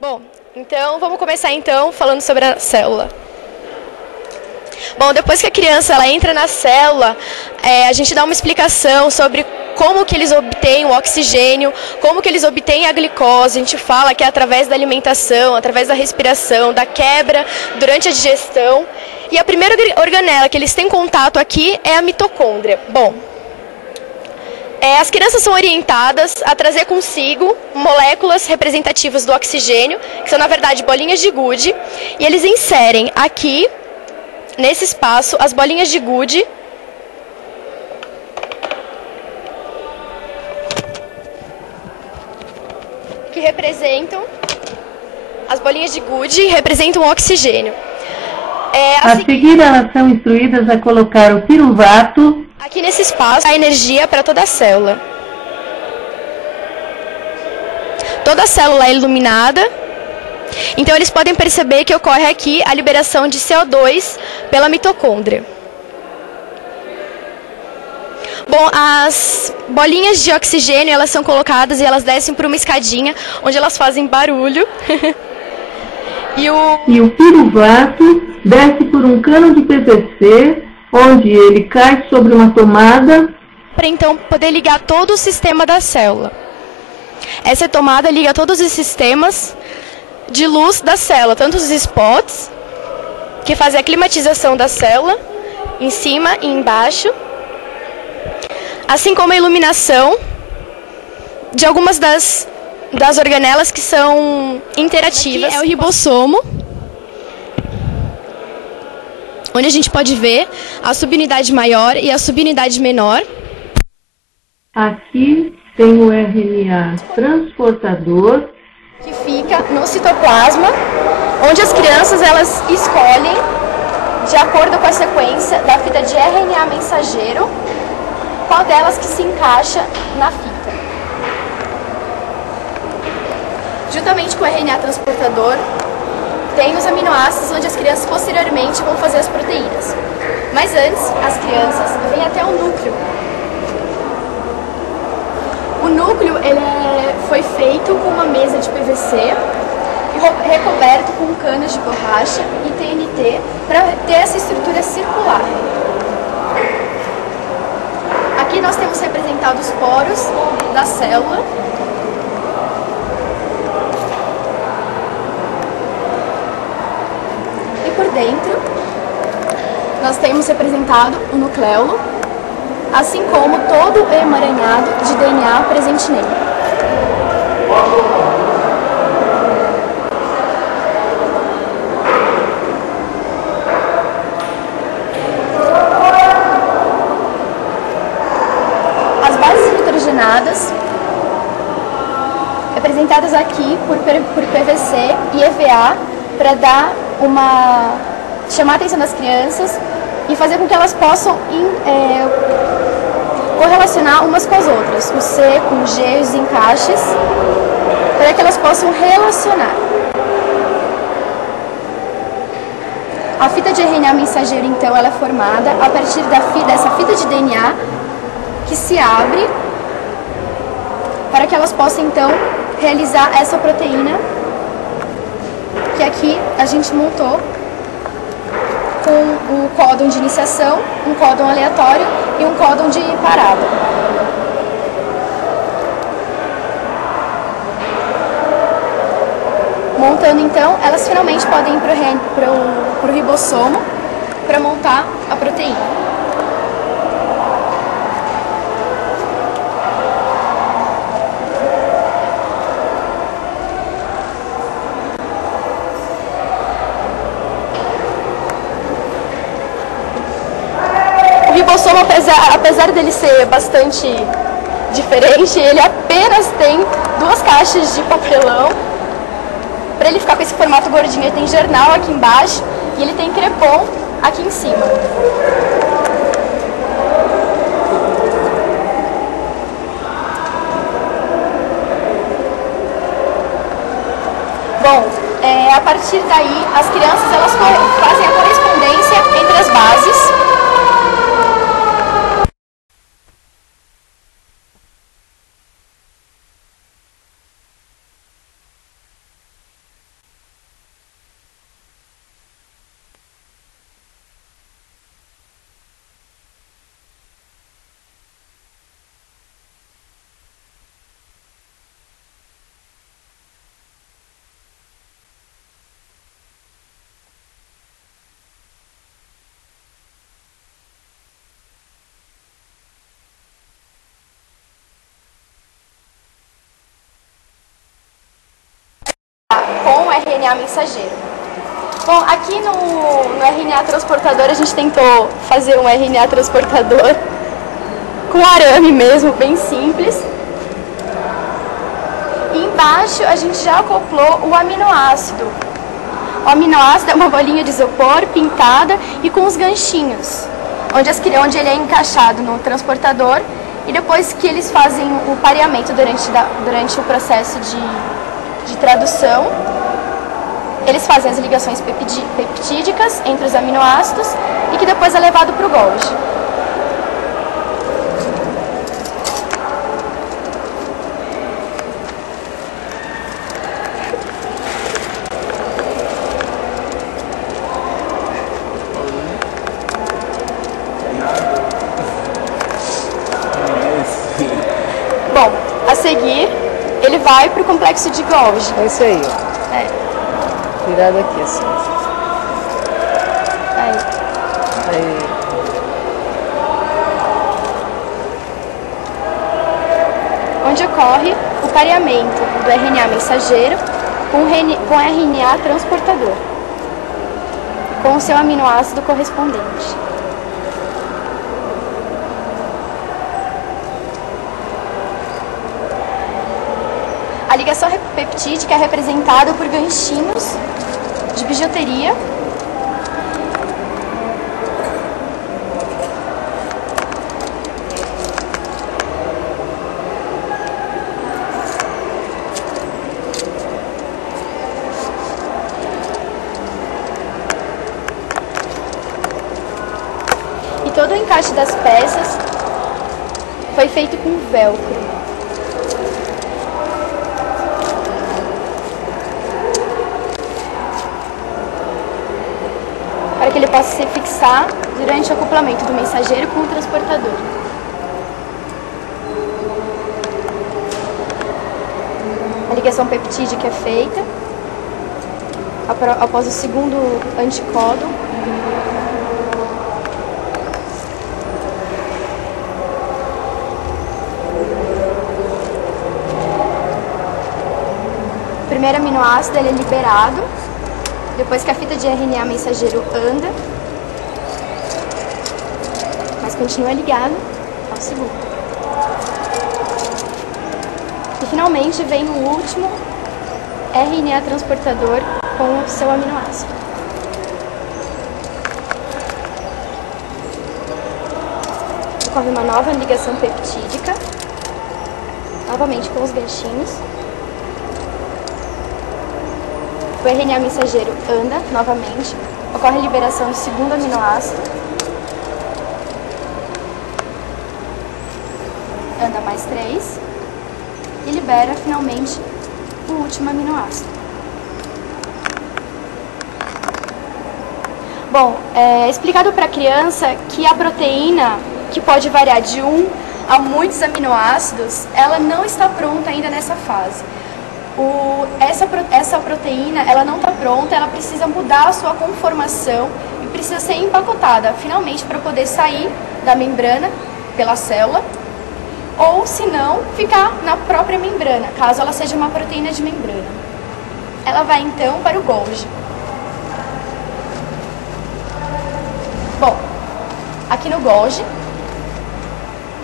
Bom, então vamos começar então falando sobre a célula. Bom, depois que a criança ela entra na célula, a gente dá uma explicação sobre como que eles obtêm o oxigênio, como que eles obtêm a glicose. A gente fala que é através da alimentação, através da respiração, da quebra durante a digestão. E a primeira organela que eles têm contato aqui é a mitocôndria. Bom, as crianças são orientadas a trazer consigo moléculas representativas do oxigênio, que são na verdade bolinhas de gude, e eles inserem aqui, nesse espaço, as bolinhas de gude que representam, as bolinhas de gude representam o oxigênio. A seguir, elas são instruídas a colocar o piruvato aqui nesse espaço, a energia para toda a célula. Toda a célula é iluminada, então eles podem perceber que ocorre aqui a liberação de CO2 pela mitocôndria. Bom, as bolinhas de oxigênio, elas são colocadas e elas descem por uma escadinha, onde elas fazem barulho. E o piruvato desce por um cano de PVC, onde ele cai sobre uma tomada, para então poder ligar todo o sistema da célula. Essa tomada liga todos os sistemas de luz da célula, tanto os spots, que fazem a climatização da célula, em cima e embaixo, assim como a iluminação de algumas das organelas que são interativas. Aqui é o ribossomo, onde a gente pode ver a subunidade maior e a subunidade menor. Aqui tem o RNA transportador, que fica no citoplasma, onde as crianças elas escolhem, de acordo com a sequência da fita de RNA mensageiro, qual delas que se encaixa na fita. Juntamente com o RNA transportador, tem os aminoácidos onde as crianças posteriormente vão fazer as proteínas. Mas antes, as crianças vêm até o núcleo. O núcleo foi feito com uma mesa de PVC e recoberto com canas de borracha e TNT para ter essa estrutura circular. Aqui nós temos representados os poros da célula. E por dentro nós temos representado o nucleolo, assim como todo o emaranhado de DNA presente nele. As bases nitrogenadas, representadas aqui por PVC e EVA, para dar chamar a atenção das crianças e fazer com que elas possam correlacionar umas com as outras, o C com o G, os encaixes, para que elas possam relacionar. A fita de RNA mensageiro, então, ela é formada a partir dessa fita de DNA que se abre para que elas possam, então, realizar essa proteína que aqui a gente montou com o códon de iniciação, um códon aleatório e um códon de parada. Montando então, elas finalmente podem ir para o ribossomo para montar a proteína. O ribossomo, apesar dele ser bastante diferente, ele apenas tem 2 caixas de papelão. Para ele ficar com esse formato gordinho, ele tem jornal aqui embaixo e ele tem crepom aqui em cima. Bom, a partir daí, as crianças elas fazem a correspondência entre as bases. RNA mensageiro. Bom, aqui no RNA transportador a gente tentou fazer um RNA transportador com arame mesmo, bem simples. E embaixo a gente já acoplou o aminoácido. O aminoácido é uma bolinha de isopor pintada e com os ganchinhos, onde ele é encaixado no transportador, e depois que eles fazem o pareamento durante o processo de tradução, eles fazem as ligações peptídicas entre os aminoácidos e que depois é levado para o Golgi. Bom, a seguir, ele vai para o complexo de Golgi. É isso aí, ó. Virado aqui, assim. Aí. Onde ocorre o pareamento do RNA mensageiro com o RNA transportador, com o seu aminoácido correspondente. A ligação peptídica é representada por ganchinhos de bijuteria e todo o encaixe das peças foi feito com velcro. Para que ele possa se fixar durante o acoplamento do mensageiro com o transportador. A ligação peptídica é feita após o segundo anticódon. O primeiro aminoácido ele é liberado depois que a fita de RNA mensageiro anda, mas continua ligado ao segundo. E finalmente vem o último RNA transportador com o seu aminoácido. Ocorre uma nova ligação peptídica, novamente com os ganchinhos. O RNA mensageiro anda novamente, ocorre a liberação do segundo aminoácido, anda mais 3 e libera finalmente o último aminoácido. Bom, é explicado para a criança que a proteína, que pode variar de 1 a muitos aminoácidos, ela não está pronta ainda nessa fase. Essa proteína, ela não está pronta, ela precisa mudar a sua conformação e precisa ser empacotada, finalmente, para poder sair da membrana pela célula, ou, se não, ficar na própria membrana, caso ela seja uma proteína de membrana. Ela vai, então, para o Golgi. Bom, aqui no Golgi,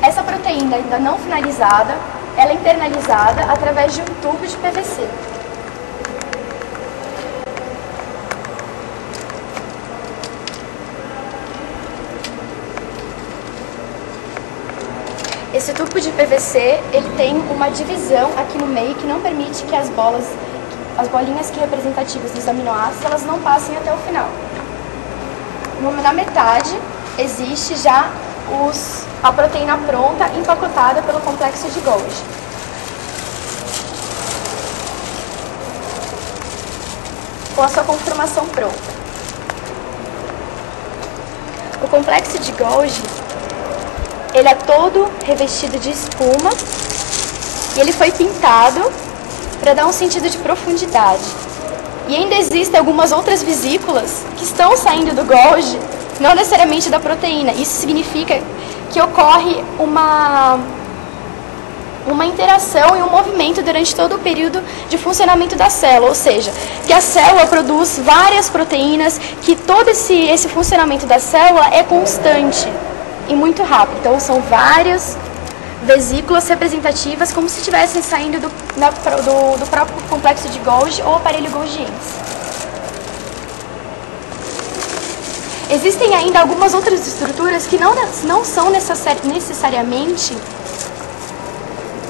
essa proteína ainda não finalizada, ela é internalizada através de um tubo de PVC. Esse tubo de PVC, ele tem uma divisão aqui no meio que não permite que as bolinhas que representativas dos aminoácidos, elas não passem até o final. Na metade existe já a proteína pronta, empacotada pelo complexo de Golgi. Com a sua conformação pronta. O complexo de Golgi, ele é todo revestido de espuma e ele foi pintado para dar um sentido de profundidade. E ainda existem algumas outras vesículas que estão saindo do Golgi, não necessariamente da proteína. Isso significa que ocorre uma interação e um movimento durante todo o período de funcionamento da célula, ou seja, que a célula produz várias proteínas, que todo esse funcionamento da célula é constante e muito rápido. Então, são várias vesículas representativas, como se estivessem saindo do próprio complexo de Golgi ou aparelho golgiense. Existem ainda algumas outras estruturas que não são necessariamente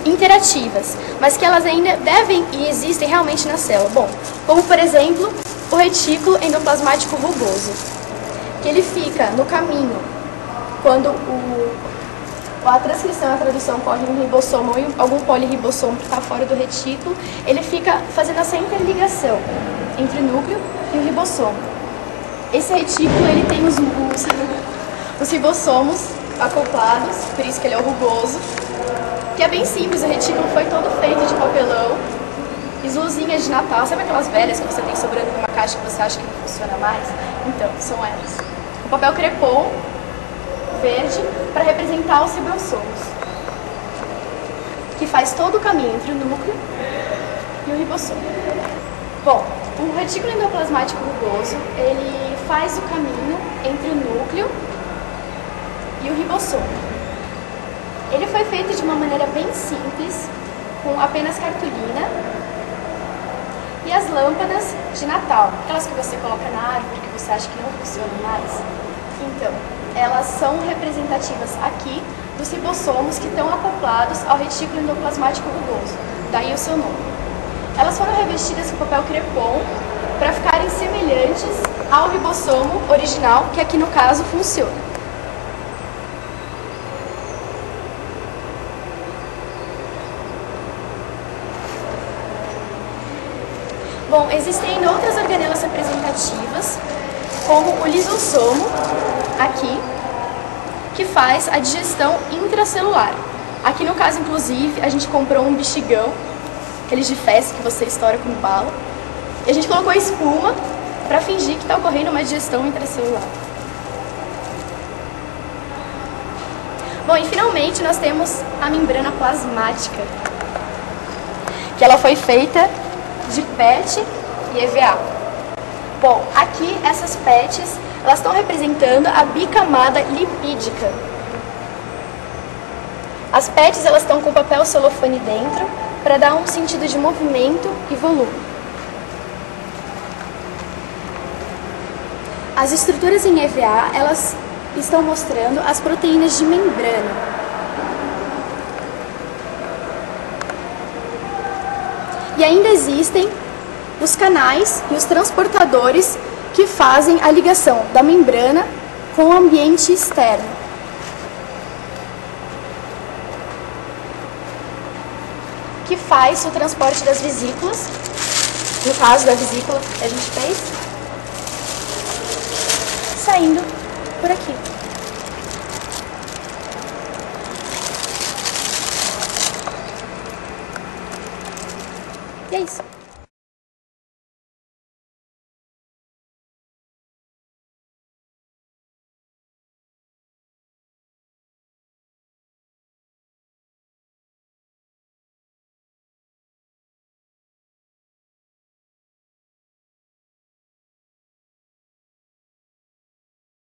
interativas, mas que elas ainda devem e existem realmente na célula. Bom, como por exemplo, o retículo endoplasmático rugoso, que ele fica no caminho quando a transcrição e a tradução ocorrem no ribossomo ou em algum polirribossomo que está fora do retículo, ele fica fazendo essa interligação entre o núcleo e o ribossomo. Esse retículo ele tem os ribossomos acoplados, por isso que ele é o rugoso, que é bem simples. O retículo foi todo feito de papelão e luzinhas de Natal. Sabe aquelas velhas que você tem sobrando numa caixa que você acha que não funciona mais? Então, são elas. O papel crepom verde para representar os ribossomos, que faz todo o caminho entre o núcleo e o ribossomo. Bom, o retículo endoplasmático rugoso, ele faz o caminho entre o núcleo e o ribossomo. Ele foi feito de uma maneira bem simples, com apenas cartolina e as lâmpadas de Natal, aquelas que você coloca na árvore, que você acha que não funcionam mais. Então, elas são representativas aqui dos ribossomos que estão acoplados ao retículo endoplasmático rugoso, daí o seu nome. Elas foram revestidas com papel crepom para ficarem semelhantes ao ribossomo original, que aqui no caso funciona. Bom, existem ainda outras organelas representativas, como o lisossomo, aqui, que faz a digestão intracelular. Aqui no caso, inclusive, a gente comprou um bexigão, aqueles de festa que você estoura com bala, e a gente colocou espuma para fingir que está ocorrendo uma digestão intracelular. Bom, e finalmente nós temos a membrana plasmática, que ela foi feita de PET e EVA. Bom, aqui essas PETs, elas estão representando a bicamada lipídica. As PETs, elas estão com papel celofane dentro para dar um sentido de movimento e volume. As estruturas em EVA, elas estão mostrando as proteínas de membrana. E ainda existem os canais e os transportadores que fazem a ligação da membrana com o ambiente externo. Que faz o transporte das vesículas, no caso da vesícula que a gente fez, saindo por aqui. E é isso.